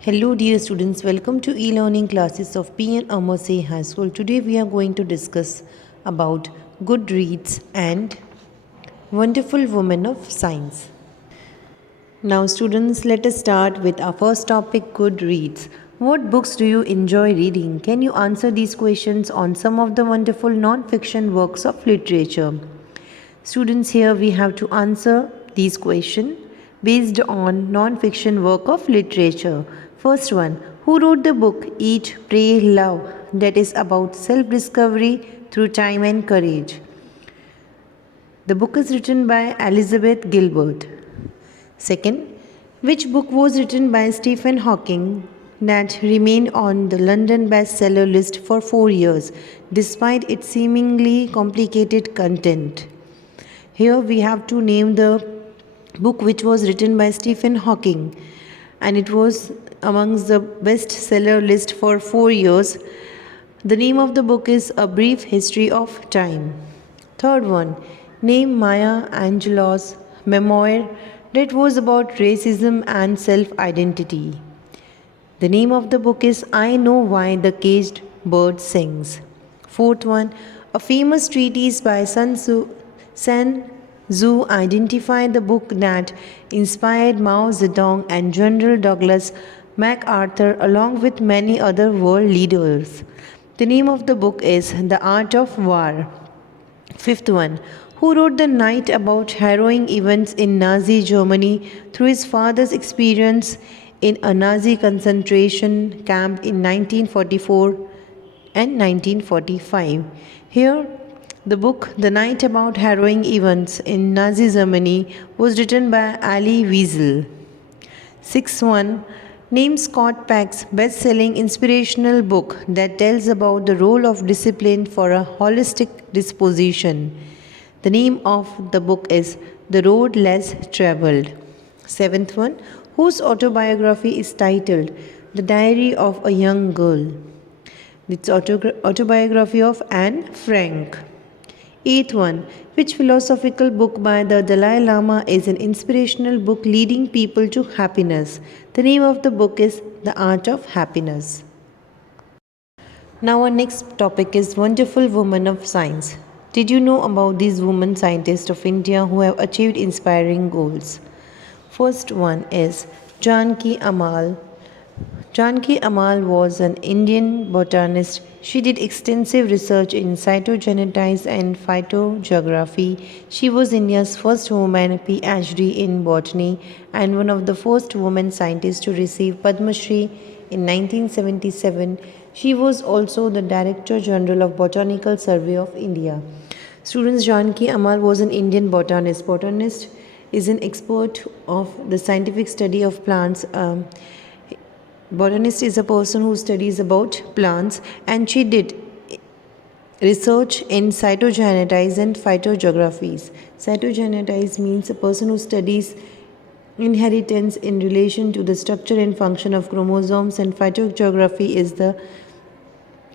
Hello dear students, welcome to e-learning classes of P.N.AMERSEY High School. Today we are going to discuss about good reads and wonderful women of science. Now students, let us start with our first topic, good reads. What books do you enjoy reading? Can you answer these questions on some of the wonderful non-fiction works of literature? Students, here we have to answer these questions based on non-fiction work of literature. First one, who wrote the book Eat, Pray, Love, that is about self-discovery through time and courage? The book is written by Elizabeth Gilbert. Second, which book was written by Stephen Hawking that remained on the London bestseller list for 4 years despite its seemingly complicated content? Here we have to name the book which was written by Stephen Hawking, and it was amongst the bestseller list for 4 years. The name of the book is A Brief History of Time. Third one, name Maya Angelou's memoir that was about racism and self-identity. The name of the book is I Know Why the Caged Bird Sings. Fourth one, a famous treatise by Sun Tzu identified the book that inspired Mao Zedong and General Douglas MacArthur along with many other world leaders. The name of the book is The Art of War. Fifth one, who wrote The Night about harrowing events in Nazi Germany through his father's experience in a Nazi concentration camp in 1944 and 1945. Here, the book The Night About Harrowing Events in Nazi Germany was written by Ali Wiesel. Sixth one, name Scott Peck's best-selling inspirational book that tells about the role of discipline for a holistic disposition. The name of the book is The Road Less Traveled. Seventh one, whose autobiography is titled The Diary of a Young Girl. It's autobiography of Anne Frank. Eighth one, which philosophical book by the Dalai Lama is an inspirational book leading people to happiness? The name of the book is The Art of Happiness. Now our next topic is wonderful women of science. Did you know about these women scientists of India who have achieved inspiring goals? First one is Janki Amal. Janki Amal was an Indian botanist. She did extensive research in cytogenetics and phytogeography. She was India's first woman PhD in botany and one of the first women scientists to receive Padma Shri in 1977. She was also the Director General of Botanical Survey of India. Students, Janki Amal was an Indian botanist. Botanist is an expert of the scientific study of plants. Botanist is a person who studies about plants, and she did research in cytogenetics and phytogeographies. Cytogenetics means a person who studies inheritance in relation to the structure and function of chromosomes, and phytogeography is the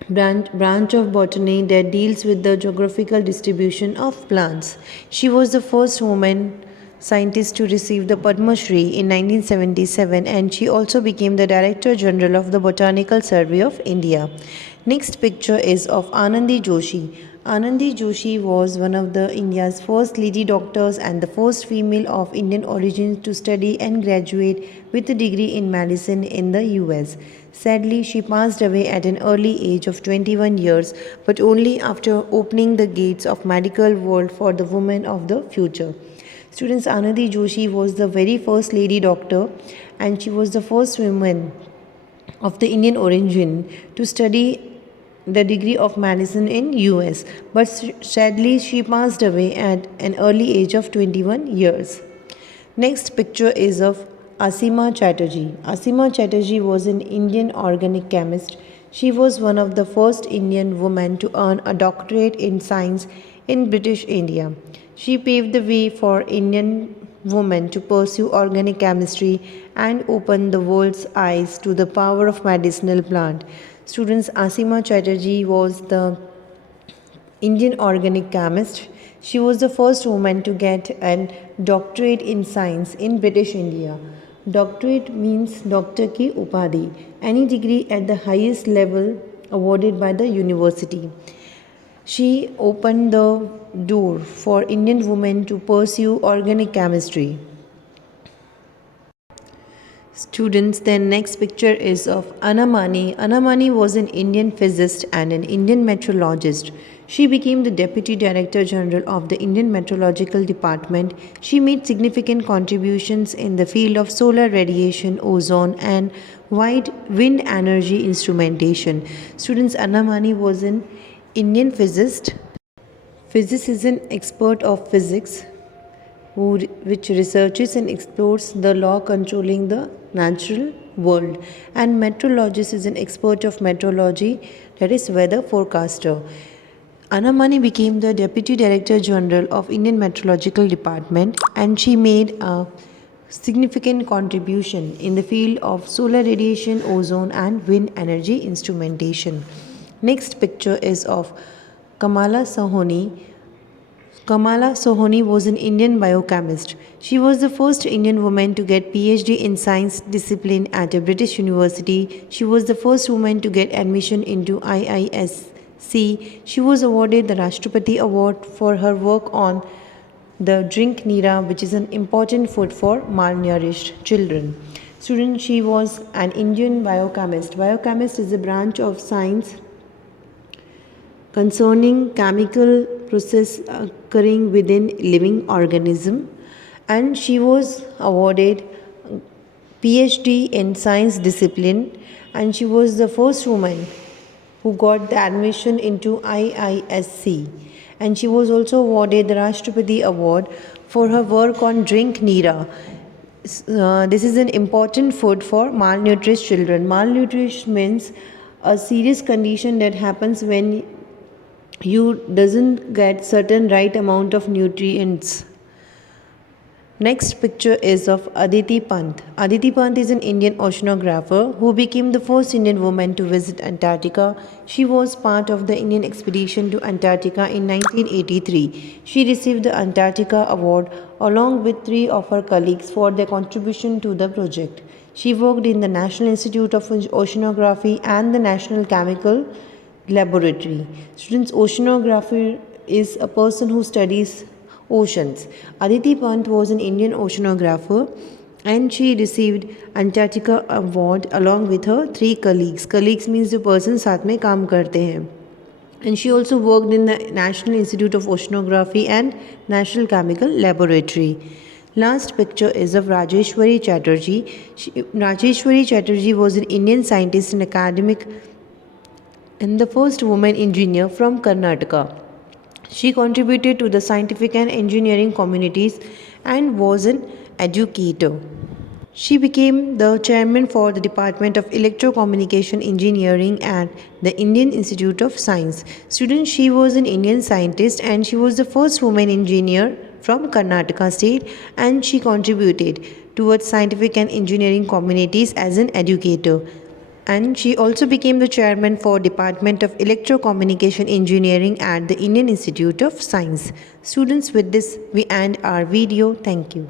branch of botany that deals with the geographical distribution of plants. She was the first woman scientist to receive the Padma Shri in 1977, and she also became the Director General of the Botanical Survey of India. Next picture is of Anandi Joshi. Anandi Joshi was one of the India's first lady doctors and the first female of Indian origin to study and graduate with a degree in medicine in the US. Sadly, she passed away at an early age of 21 years, but only after opening the gates of medical world for the women of the future. Students, Anandi Joshi was the very first lady doctor, and she was the first woman of the Indian origin to study the degree of medicine in US, but sadly she passed away at an early age of 21 years. Next picture is of Asima Chatterjee. Asima Chatterjee was an Indian organic chemist. She was one of the first Indian women to earn a doctorate in science in British India. She paved the way for Indian women to pursue organic chemistry and open the world's eyes to the power of medicinal plant. Students, Asima Chatterjee was the Indian organic chemist. She was the first woman to get a doctorate in science in British India. Doctorate means doctor ki upadhi, any degree at the highest level awarded by the university. She opened the door for Indian women to pursue organic chemistry. Students, then next picture is of Anamani. Anamani was an Indian physicist and an Indian meteorologist. She became the Deputy Director General of the Indian Meteorological Department. She made significant contributions in the field of solar radiation, ozone, and wide wind energy instrumentation. Students, Anamani was an Indian physicist. Physicist is an expert of physics which researches and explores the law controlling the natural world, and meteorologist is an expert of meteorology, that is weather forecaster. Anamani became the Deputy Director General of Indian Meteorological Department, and she made a significant contribution in the field of solar radiation, ozone, and wind energy instrumentation. Next picture is of Kamala Sahoni. Kamala Sohoni was an Indian biochemist. She was the first Indian woman to get PhD in science discipline at a British university. She was the first woman to get admission into IISc. She was awarded the Rashtrapati Award for her work on the drink Neera, which is an important food for malnourished children. Student, she was an Indian biochemist. Biochemist is a branch of science concerning chemical process occurring within living organism, and she was awarded PhD in science discipline, and she was the first woman who got the admission into IISc, and she was also awarded the Rashtrapati Award for her work on drink Neera. This is an important food for malnourished children. Malnutrition means a serious condition that happens when you doesn't get certain right amount of nutrients. Next picture is of Aditi Pant. Aditi Pant is an Indian oceanographer who became the first Indian woman to visit Antarctica. She was part of the Indian expedition to Antarctica in 1983. She received the Antarctica Award along with three of her colleagues for their contribution to the project. She worked in the National Institute of Oceanography and the National Chemical Laboratory. Students, oceanographer is a person who studies oceans. Aditi Pant was an Indian oceanographer and she received Antarctica Award along with her three colleagues. Colleagues means the person साथ में काम करते हैं. And she also worked in the National Institute of Oceanography and National Chemical Laboratory. Last picture is of Rajeshwari Chatterjee. Rajeshwari Chatterjee was an Indian scientist and academic and the first woman engineer from Karnataka. She contributed to the scientific and engineering communities and was an educator. She became the chairman for the Department of Electrocommunication Engineering at the Indian Institute of Science. Students, she was an Indian scientist and she was the first woman engineer from Karnataka state, and she contributed towards scientific and engineering communities as an educator. And she also became the chairman for Department of Electrocommunication Engineering at the Indian Institute of Science. Students, with this we end our video. Thank you.